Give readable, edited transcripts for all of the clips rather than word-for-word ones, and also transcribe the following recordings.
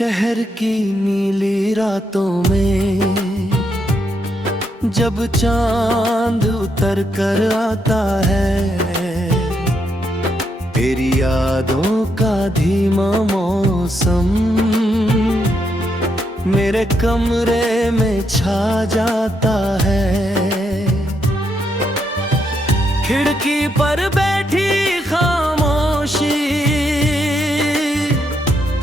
शहर की नीली रातों में जब चांद उतर कर आता है, तेरी यादों का धीमा मौसम मेरे कमरे में छा जाता है। खिड़की पर बैठी खामोशी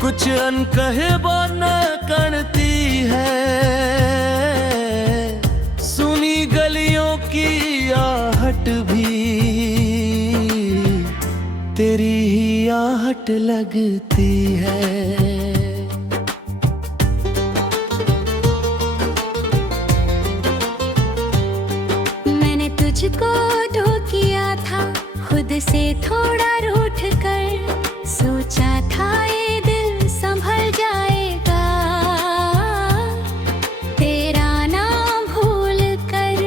कुछ अनकहे बात न करती है। सुनी गलियों की आहट भी तेरी ही आहट लगती है। मैंने तुझको ढो किया था खुद से थोड़ा रूठ कर, सोचा था ये दिल संभल जाएगा तेरा नाम भूल कर।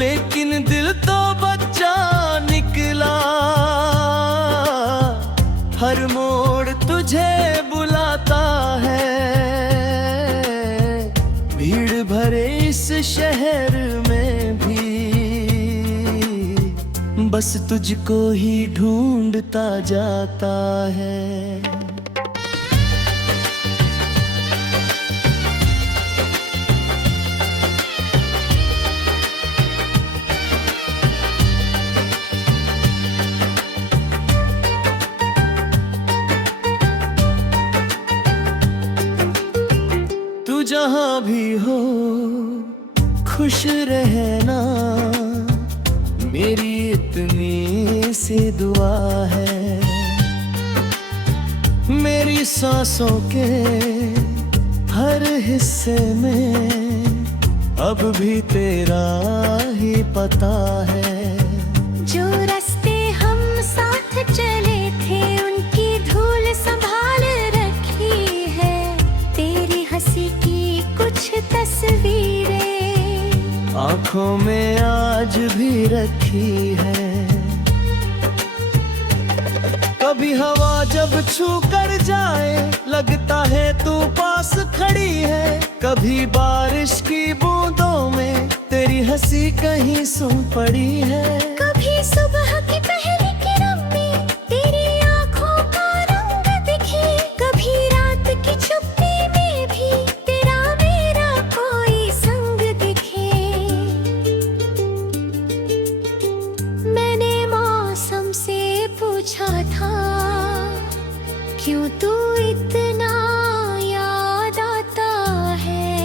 लेकिन दिल तो बच्चा निकला, हर मोड़ तुझे बुलाता है। भीड़ भरे इस शहर में भी बस तुझको ही ढूंढता जाता है। तू जहां भी हो खुश रहना, मेरी इतनी सी दुआ है। मेरी सांसों के हर हिस्से में अब भी तेरा ही पता है। जो रास्ते हम साथ चले थे उनकी धूल संभाल रखी है, तेरी हंसी की कुछ तस्वीरें आंखों में आज भी रखी है। कभी हवा जब छू कर जाए लगता है तू पास खड़ी है। कभी बारिश की बूंदों में तेरी हंसी कहीं सुन पड़ी है। कभी सुबह की पहली किरण में तेरी आंखों का रंग दिखे, कभी रात की चुप्पी में भी तेरा मेरा कोई संग दिखे। मैंने मौसम से पूछा था क्यों तू इतना याद आता है,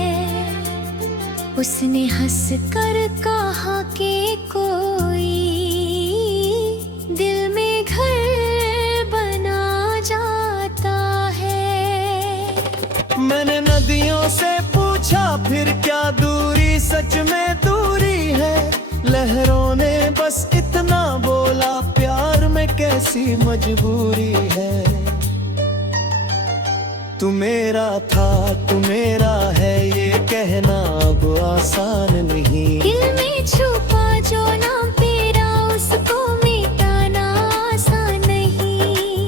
उसने हंस कर कहा कि कोई दिल में घर बना जाता है। मैंने नदियों से पूछा फिर क्या दूरी सच में दूरी है। लहरों ने बस इतना बोला प्यार में कैसी मजबूरी है। तू मेरा था तू मेरा है ये कहना अब आसान नहीं। दिल में छुपा जो नाम तेरा उसको मिटाना आसान नहीं।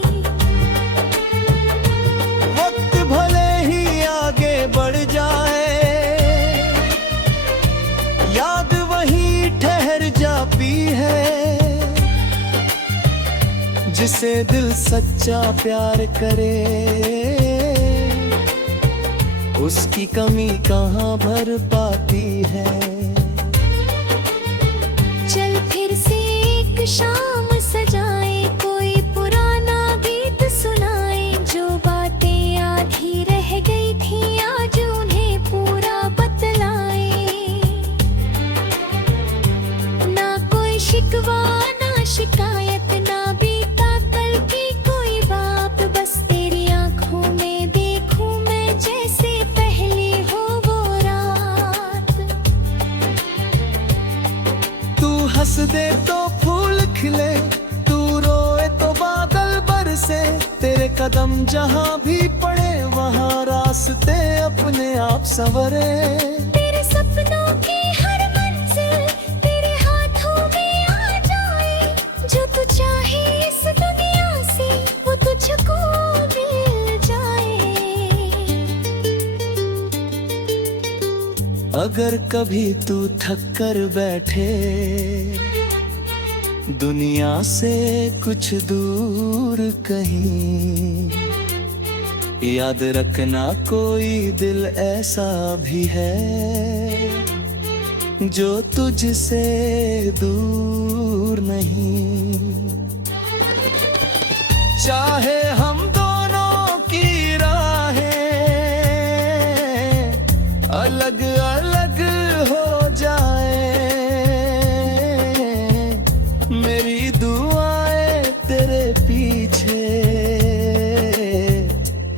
वक्त भले ही आगे बढ़ जाए, याद वही ठहर जाती है। जिसे दिल सच्चा प्यार करे उसकी कमी कहाँ भर पाती है। चल फिर से एक शाम सजाए, कोई पुराना गीत सुनाए। जो बातें आधी रह गई थी आज उन्हें पूरा बतलाए। ना कोई शिकवा ना शिकायत ना बीता कल की कोई बात, बस तेरी आंखों में देखूं मैं जैसे पहली हो वो रात। तू हंस दे तो फूल खिले, तू रोए तो बादल बरसे। तेरे कदम जहाँ भी पड़े वहाँ रास्ते अपने आप संवरे। तेरे सपनों की हर मंजिल तेरे हाथों में आ जाए। जो तू चाहे इस दुनिया से वो अगर कभी तू थक कर बैठे दुनिया से कुछ दूर कहीं, याद रखना कोई दिल ऐसा भी है जो तुझसे दूर नहीं। चाहे हम दोनों की राहें अलग अलग हो जाए, मेरी दुआएं तेरे पीछे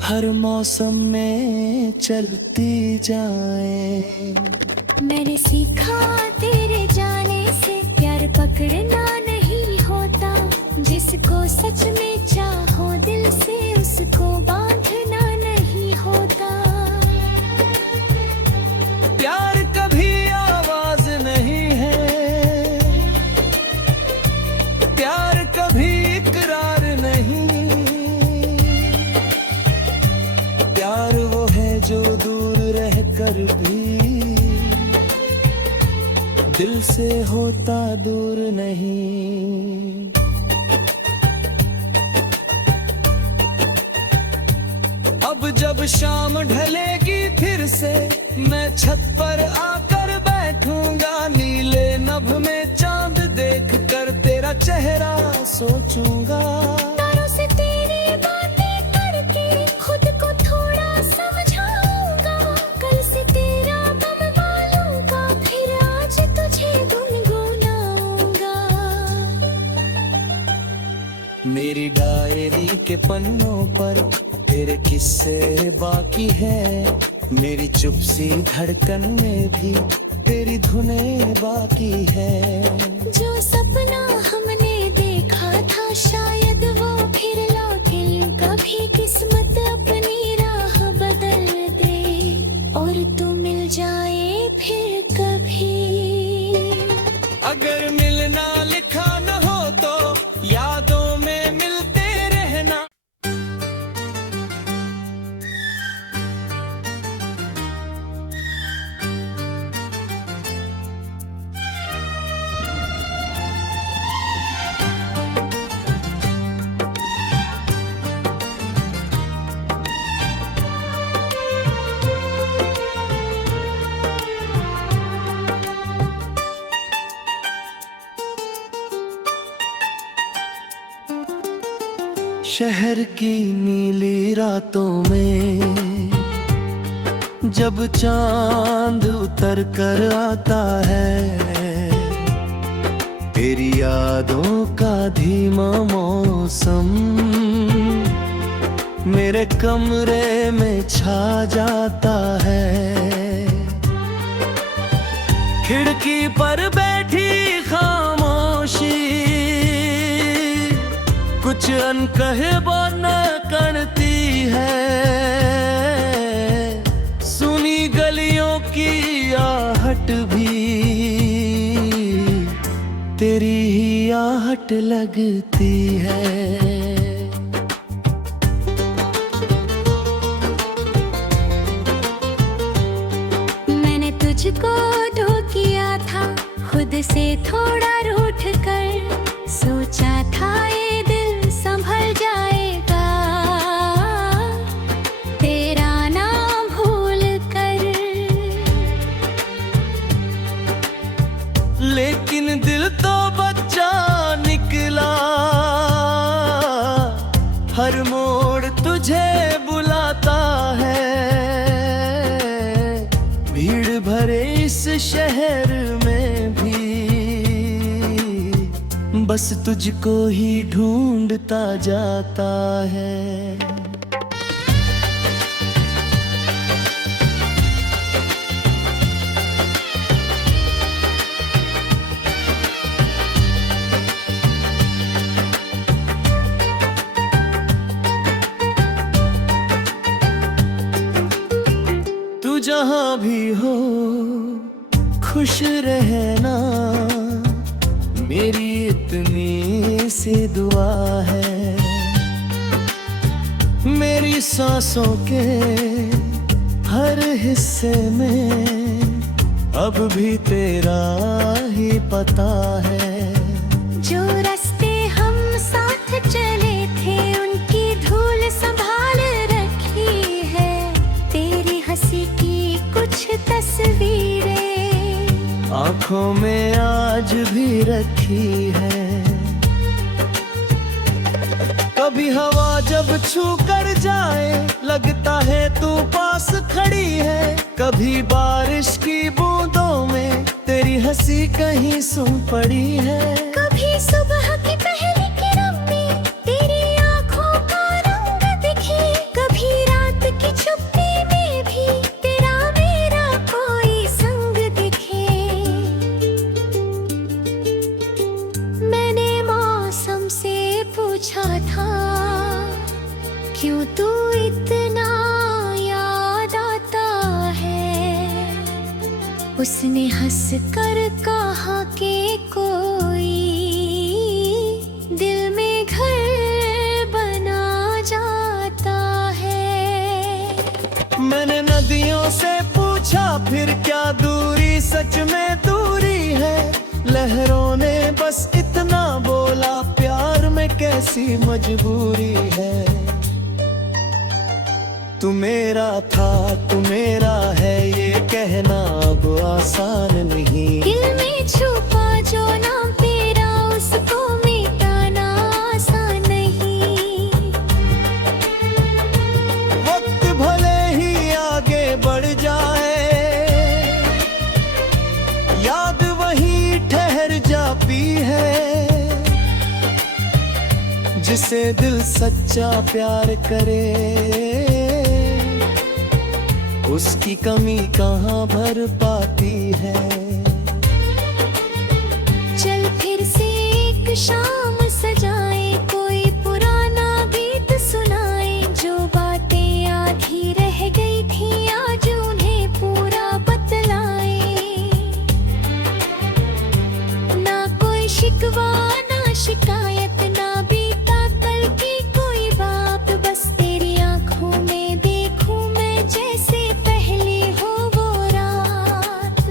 हर मौसम में चलती जाए। मैंने सीखा तेरे जाने से प्यार पकड़ना नहीं होता, जिसको सच में चाहो दिल से उसको बांधना नहीं होता। प्यार कभी आवाज नहीं है, प्यार कभी इकरार नहीं, प्यार वो है जो दूर रहकर भी दिल से होता दूर नहीं। अब जब शाम ढलेगी फिर से मैं छत पर आकर बैठूंगा, नीले नभ में चांद देख कर तेरा चेहरा सोचूंगा। तारों से तेरी बातें करके खुद को थोड़ा समझाऊंगा, कल से तेरा गम बालूंगा, फिर आज तुझे गुनगुनाऊंगा। मेरी डायरी के पन्नों पर तेरे किस्से बाकी है, मेरी चुप सी धड़कन में भी तेरी धुनें बाकी है। जो सपना हमने देखा था शायद वो फिर लौटे, कभी किस्मत अपनी राह बदल दे और तू मिल जाए फिर कभी। अगर मिलना लिखा न हो तो यादों में मिलते रहना। शहर की नीली रातों में जब चांद उतर कर आता है, तेरी यादों का धीमा मौसम मेरे कमरे में छा जाता है। खिड़की पर बैठी खामोशी कुछ अनकहे बात न करती है, सुनी गलियों की आहट भी तेरी ही आहट लगती है। मैंने तुझको धो किया था खुद से थोड़ा रूठ कर, सोचा था ये दिल संभल जाएगा तेरा नाम भूल कर, लेकिन दिल तो बच्चा निकला, हर मोड़ तुझे बुलाता है। भीड़ भरे इस शहर में भी बस तुझको ही ढूंढता जाता है। तू जहाँ भी हो खुश रहना, मेरी इतनी सी दुआ है। मेरी सांसों के हर हिस्से में अब भी तेरा ही पता है। जो रास्ते हम साथ चले थे उनकी धूल संभाल रखी है। तेरी हंसी की कुछ तस्वीरें आंखों में आज भी रखी है। कभी हवा जब छू कर जाए लगता है तू पास खड़ी है। कभी बारिश की बूंदों में तेरी हंसी कहीं सुन पड़ी है। कभी सुबह की पहली किरण में तेरी आंखों का रंग दिखे। कभी रात की चुप्पी में भी तेरा मेरा कोई संग दिखे। मैंने मौसम से पूछा था क्यों तू इतना याद आता है। उसने हंस कर कहा कि कोई दिल में घर बना जाता है। मैंने नदियों से पूछा फिर क्या दूरी सच में दूरी है। लहरों ने बस इतना बोला प्यार में कैसी मजबूरी है। तू मेरा था तू मेरा है ये कहना अब आसान नहीं। दिल में छुपा जो नाम तेरा उसको मिटाना आसान नहीं। वक्त भले ही आगे बढ़ जाए याद वही ठहर जाती है। जिसे दिल सच्चा प्यार करे उसकी कमी कहाँ भर पाती है। चल फिर से एक शाम सजाए कोई पुराना गीत सुनाए। जो बातें आधी रह गई थी आज उन्हें पूरा बतलाए। ना कोई शिकवा ना शिकायत ना बीता कल की कोई बात। बस तेरी आंखों में देखूं मैं जैसे पहली हो वो रात।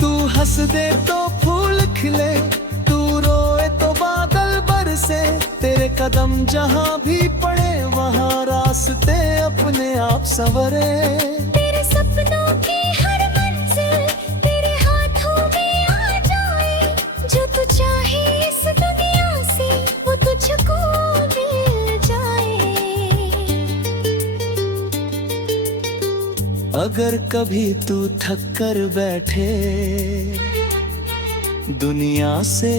तू हंस दे तो फूल खिले तू रोए तो बादल बरसे। तेरे कदम जहाँ भी पड़े वहाँ रास्ते अपने आप संवरे। तेरे सपनों की हर मंजिल तेरे हाथों में आ जाए। जो तू चाहे इस दुनिया से वो तुझको मिल जाए। अगर कभी तू थक कर बैठे दुनिया से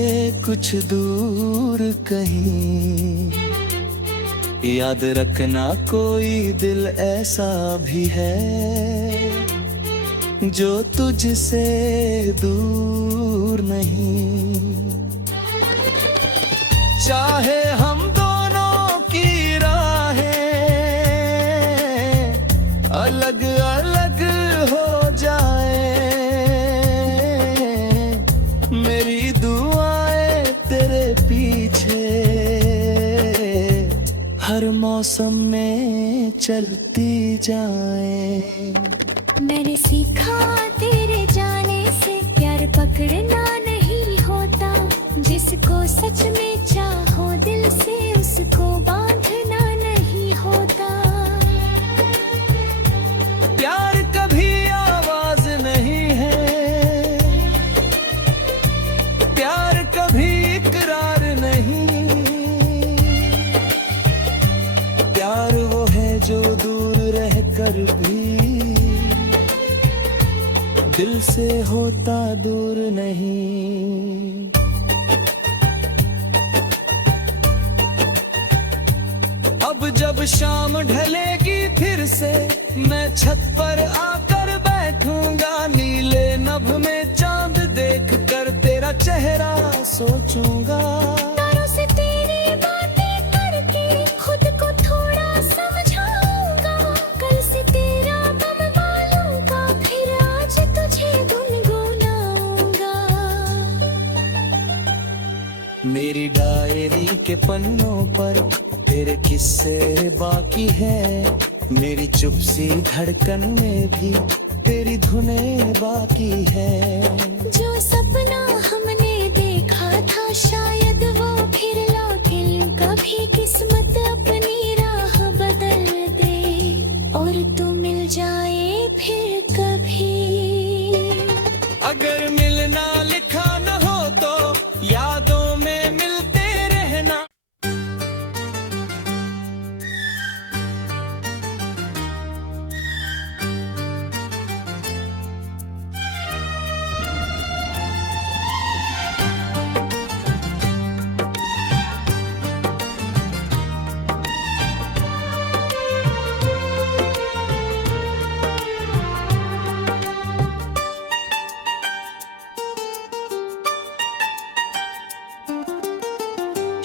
कुछ दूर कहीं। याद रखना कोई दिल ऐसा भी है जो तुझसे दूर नहीं। चाहे हम दोनों की राहें अलग अलग हो जाए। मेरी दुआएं तेरे पीछे हर मौसम में चलती जाए। मैंने सीखा तेरे जाने से प्यार पकड़ना नहीं होता। जिसको सच में चाहो दिल से उसको बांधना नहीं होता। प्यार कभी आवाज नहीं है प्यार कभी इकरार नहीं। प्यार वो है जो दूर रहकर भी दिल से होता दूर नहीं। अब जब शाम ढलेगी फिर से मैं छत पर आकर बैठूंगा। नीले नभ में चांद देख कर तेरा चेहरा सोचूंगा। तारों से तेरी बातें करके खुद को थोड़ा समझाऊंगा। कल से तेरा गम मालूंगा फिर आज तुझे गुनगुनाऊंगा। मेरी डायरी के पन्नों पर तेरे किस्से बाकी है। मेरी चुप सी धड़कन में भी तेरी धुनें बाकी है। जो सपना हमने देखा था शायद वो फिर लौटे, कभी किस्मत अपनी राह बदल दे और तू मिल जाए फिर कभी। अगर मिलना लिखा न हो तो यादों में मिलते रहना।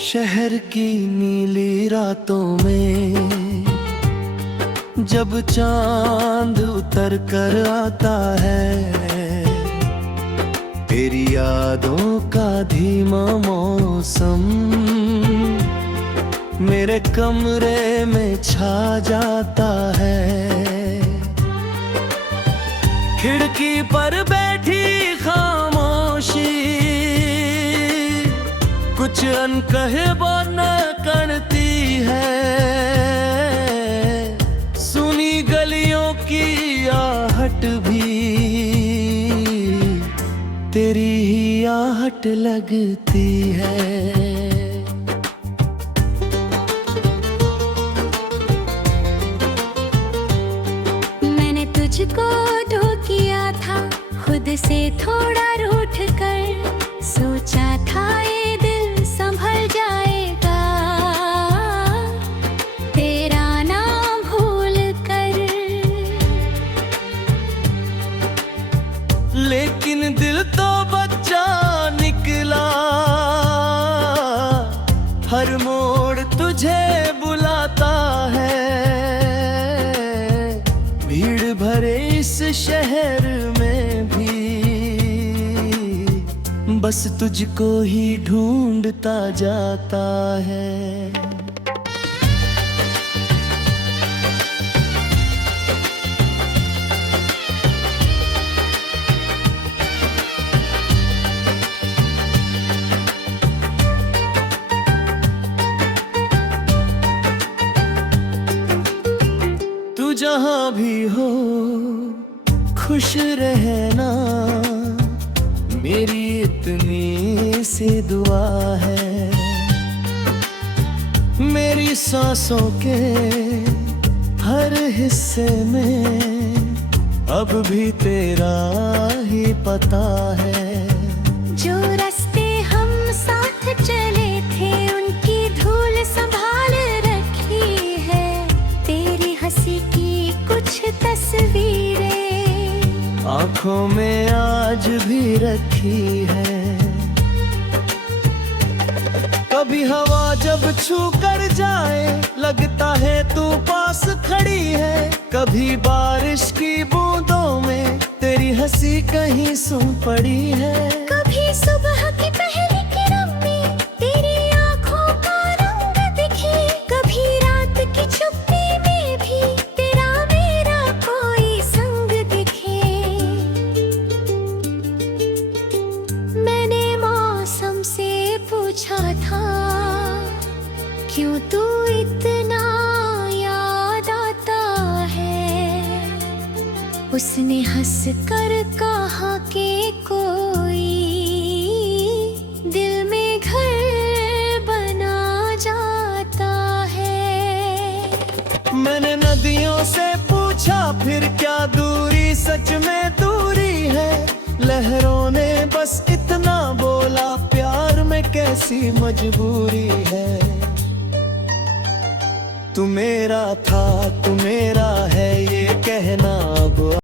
शहर की नीली रातों में जब चांद उतर कर आता है, तेरी यादों का धीमा मौसम मेरे कमरे में छा जाता है। खिड़की पर बैठी खामोशी कुछ अनकहे बात न करती है। सुनी गलियों की आहट भी तेरी ही आहट लगती है। मैंने तुझको धो किया था खुद से थोड़ा रूठ कर, सोचा था ये दिल संभल जाएगा तेरा नाम भूल कर। लेकिन दिल तो बच्चा निकला, हर मोड़ तुझे बुलाता है। भीड़ भरे इस शहर में भी बस तुझको ही ढूंढता जाता है। तू जहाँ भी हो खुश रहना, मेरी इतनी सी दुआ है। मेरी सांसों के हर हिस्से में अब भी तेरा ही पता है। जो रास्ते हम साथ चले थे उनकी धूल संभाल रखी है, तेरी हंसी की कुछ तस्वीरें आँखों में आज भी रखी है। कभी हवा जब छू कर जाए लगता है तू पास खड़ी है। कभी बारिश की बूंदों में तेरी हंसी कहीं सुन पड़ी है। कभी सुबह की पहली किरण में तेरी आँखों का रंग दिखे, कभी रात की चुप्पी में भी तेरा मेरा कोई संग दिखे। मैंने मौसम से पूछा था क्यों तू इतना याद आता है, उसने हंस कर कहा कि कोई दिल में घर बना जाता है। मैंने नदियों से पूछा फिर क्या दूरी सच में दूरी है। लहरों ने बस इतना बोला प्यार में कैसी मजबूरी है। तू मेरा था तू मेरा